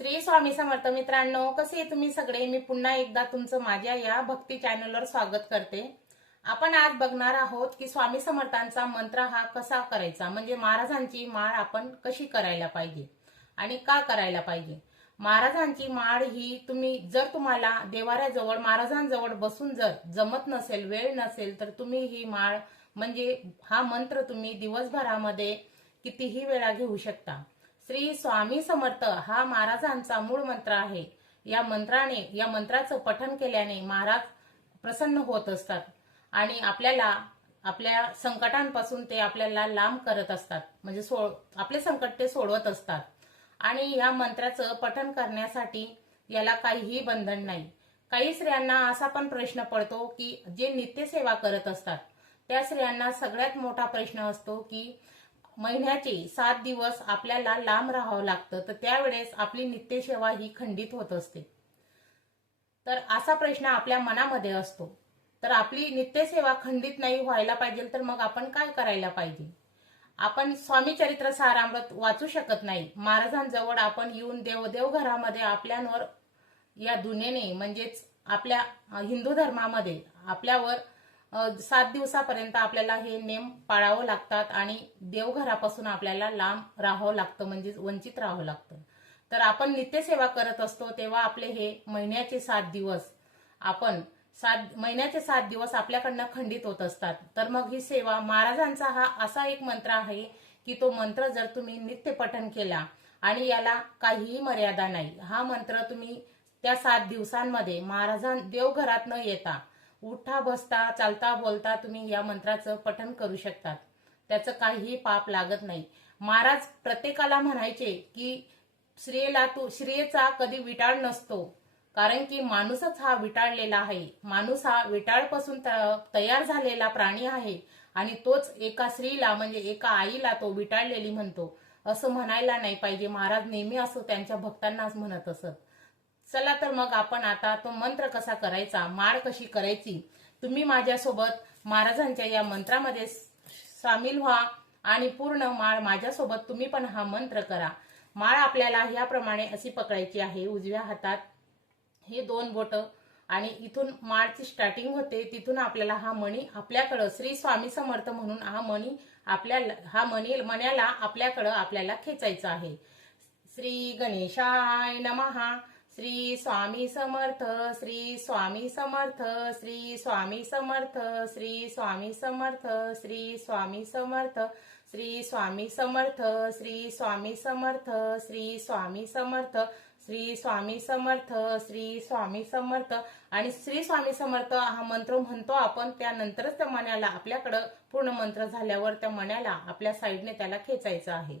श्री स्वामी समर्थ मित्रांनो कसे तुम्ही सगळे? मी पुन्हा एकदा तुमचं माझ्या या भक्ती चॅनलवर स्वागत करते. आपण आज बघणार आहोत की स्वामी समर्थांचा मंत्र हा कसा करायचा? म्हणजे महाराजांची माळ आपण कशी करायला पाहिजे आणि का करायला पाहिजे? महाराजांची माळ ही तुम्ही जर तुम्हाला देवाऱ्याजवळ महाराजांजवळ बसून जर जमत नसेल वेळ नसेल तर तुम्ही ही माळ म्हणजे हा मंत्र तुम्ही दिवसभरामध्ये कितीही वेळा घेऊ शकता. श्री स्वामी समर्थ हा महाराजांचा मूळ मंत्र आहे. या मंत्राने या मंत्राचं पठन केल्याने महाराज प्रसन्न होत असतात आणि आपल्याला आपल्या संकटांपासून ते आपल्याला लांब करत असतात. म्हणजे सो आपले संकट ते सोडवत असतात. आणि या मंत्राचं पठन करण्यासाठी याला काहीही बंधन नाही. काही स्त्रियांना असा पण प्रश्न पडतो की जे नित्यसेवा करत असतात त्या स्त्रियांना सगळ्यात मोठा प्रश्न असतो की महिन्याचे सात दिवस आपल्याला लांब राहावं लागतं तर त्यावेळेस आपली नित्यसेवा ही खंडित होत असते. तर असा प्रश्न आपल्या मनामध्ये असतो. तर आपली नित्यसेवा खंडित नाही व्हायला पाहिजे तर मग आपण काय करायला पाहिजे? आपण स्वामी चरित्र सारामृत वाचू शकत नाही. महाराजांजवळ आपण येऊन देव देवघरामध्ये आपल्यावर या दुनेने म्हणजेच आपल्या हिंदू धर्मामध्ये आपल्यावर सात दिवसापर्यंत आपल्याला हे नेम पाळावं लागतात आणि देवघरापासून आपल्याला लांब राहावं लागतं म्हणजे वंचित राहावं लागतं. तर आपण नित्यसेवा करत असतो तेव्हा आपले हे महिन्याचे सात दिवस आपण सात महिन्याचे सात दिवस आपल्याकडनं खंडित होत असतात. तर मग ही सेवा महाराजांचा हा असा एक मंत्र आहे की तो मंत्र जर तुम्ही नित्य पठन केला आणि याला काहीही मर्यादा नाही हा मंत्र तुम्ही त्या सात दिवसांमध्ये महाराजां देवघरात न येता उठा बसता चालता बोलता तुम्ही या मंत्राचं पठन करू शकतात. त्याचं काहीही पाप लागत नाही. महाराज प्रत्येकाला म्हणायचे की श्रेयला तू श्रेयचा कधी विटाळ नसतो. कारण की माणूसच हा विटाळलेला आहे. माणूस हा विटाळपासून त- तयार झालेला प्राणी आहे. आणि तोच एका स्त्रीला म्हणजे एका आईला तो विटाळलेली म्हणतो. असं म्हणायला नाही पाहिजे. महाराज नेहमी असं त्यांच्या भक्तांनाच म्हणत असत. चला तर मग आपण आता तो मंत्र कसा करायचा माळ कशी करायची तुम्ही माझ्यासोबत महाराजांच्या या मंत्रामध्ये सामील व्हा आणि पूर्ण माळ माझ्यासोबत तुम्ही पण हा मंत्र करा. माळ आपल्याला ह्याप्रमाणे अशी पकडायची आहे उजव्या हातात हे दोन बोट आणि इथून माळची स्टार्टिंग होते तिथून आपल्याला हा मणी आपल्याकडं श्री स्वामी समर्थ म्हणून हा मणी आपल्या हा मणी मण्याला आपल्याकडं आपल्याला खेचायचा आहे. श्री गणेशाय नमहा श्री स्वामी समर्थ श्री स्वामी समर्थ श्री स्वामी समर्थ श्री स्वामी समर्थ श्री स्वामी समर्थ श्री स्वामी समर्थ श्री स्वामी समर्थ श्री स्वामी समर्थ श्री स्वामी समर्थ श्री स्वामी समर्थ आणि श्री स्वामी समर्थ हा मंत्र म्हणतो आपण त्यानंतरच त्या मण्याला आपल्याकडं पूर्ण मंत्र झाल्यावर त्या मण्याला आपल्या साईडने त्याला खेचायचं आहे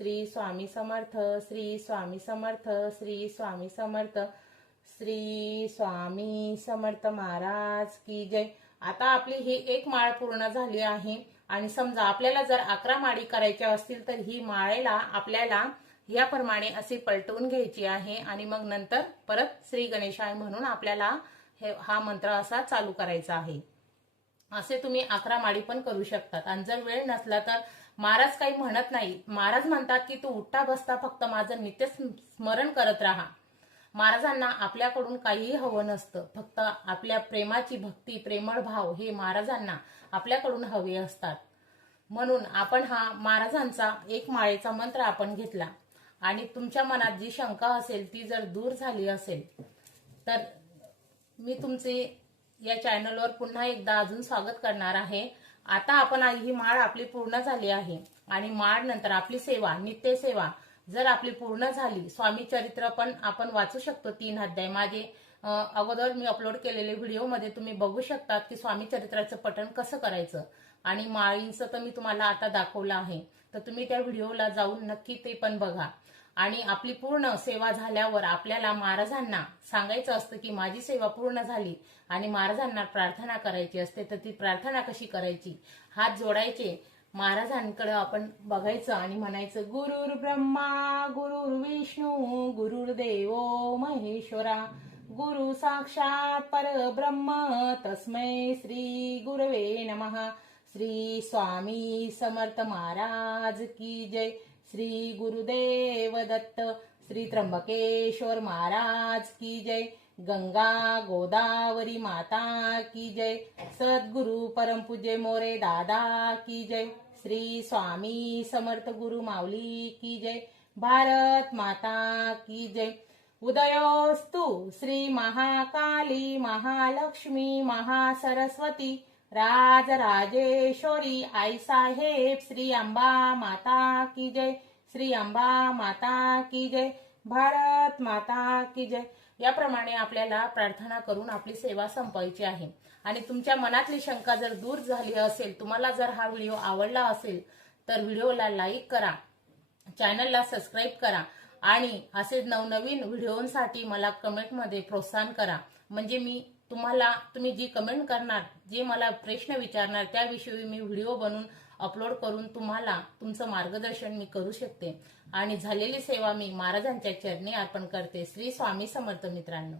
श्री स्वामी समर्थ श्री स्वामी समर्थ श्री स्वामी समर्थ श्री स्वामी समर्थ महाराज की जय. आता आपली ही एक माळ पूर्ण झाली आहे आणि समजा आपल्याला जर अकरा माळी करायच्या असतील तर ही माळेला आपल्याला याप्रमाणे अशी पलटवून घ्यायची आहे आणि मग नंतर परत श्री गणेशाय म्हणून आपल्याला हे हा मंत्र असा चालू करायचा आहे. असे तुम्ही अकरा माळी पण करू शकतात. आणि जर वेळ नसला तर महाराज काही म्हणत नाही. महाराज म्हणतात की तू उठता बसता फक्त माझं नित्य स्मरण करत राहा. महाराजांना आपल्याकडून काहीही हवं नसतं. फक्त आपल्या प्रेमाची भक्ती प्रेमळ भाव हे महाराजांना आपल्याकडून हवे असतात. म्हणून आपण हा महाराजांचा एक माळेचा मंत्र आपण घेतला. आणि तुमच्या मनात जी शंका असेल ती जर दूर झाली असेल तर मी तुमचे या चॅनलवर पुन्हा एकदा अजून स्वागत करणार आहे. आता आपण ही माळ आपली पूर्ण झाली आहे. आणि माळ नंतर आपली सेवा नित्य सेवा जर आपली पूर्ण झाली स्वामी चरित्र पण आपण वाचू शकतो तीन अध्याय. माझे अगोदर मी अपलोड केलेले व्हिडिओमध्ये तुम्ही बघू शकतात की स्वामी चरित्राचं पठण कसं करायचं. आणि माळींचं तर मी तुम्हाला आता दाखवलं आहे. तर तुम्ही त्या व्हिडिओला जाऊन नक्की ते पण बघा. आणि आपली पूर्ण सेवा झाल्यावर आपल्याला महाराजांना सांगायचं असतं की माझी सेवा पूर्ण झाली आणि महाराजांना प्रार्थना करायची असते तर ती प्रार्थना कशी करायची? हात जोडायचे. महाराजांकडे आपण बघायचं आणि म्हणायचं गुरुर ब्रह्मा गुरुर विष्णू गुरुर्देव महेश्वरा गुरु साक्षात परब्रह्म तस्मै श्री गुरवे नमः श्री स्वामी समर्थ महाराज की जय. श्री गुरुदेव दत्त श्री त्र्यंबकेश्वर महाराज की जय गंगा गोदावरी माता की जय सद्गुरु परमपूज्य मोरे दादा की जय श्री स्वामी समर्थ गुरु माऊली की जय भारत माता की जय। उदयोस्तु श्री महाकाली महालक्ष्मी महासरस्वती राज राजेश्वरी आई साहेब श्री अंबा माता की जय श्री अंबा माता की जय भारत माता की जय. याप्रमाणे आपल्याला प्रार्थना करून आपली सेवा संपवायची आहे. आणि तुमच्या मनातली शंका जर दूर झाली असेल तुम्हाला जर हा व्हिडिओ आवडला असेल तर व्हिडिओला लाईक करा चॅनलला सबस्क्राईब करा आणि असे नवनवीन व्हिडिओसाठी मला कमेंटमध्ये प्रोत्साहन करा. म्हणजे मी तुम्हाला तुम्ही जी कमेंट करणार जे मला प्रश्न विचारणार त्याविषयी मी व्हिडिओ बनवून अपलोड करून तुम्हाला तुमचं मार्गदर्शन मी करू शकते. आणि झालेली सेवा मी महाराजांच्या चरणी अर्पण करते. श्री स्वामी समर्थ मित्रांनो.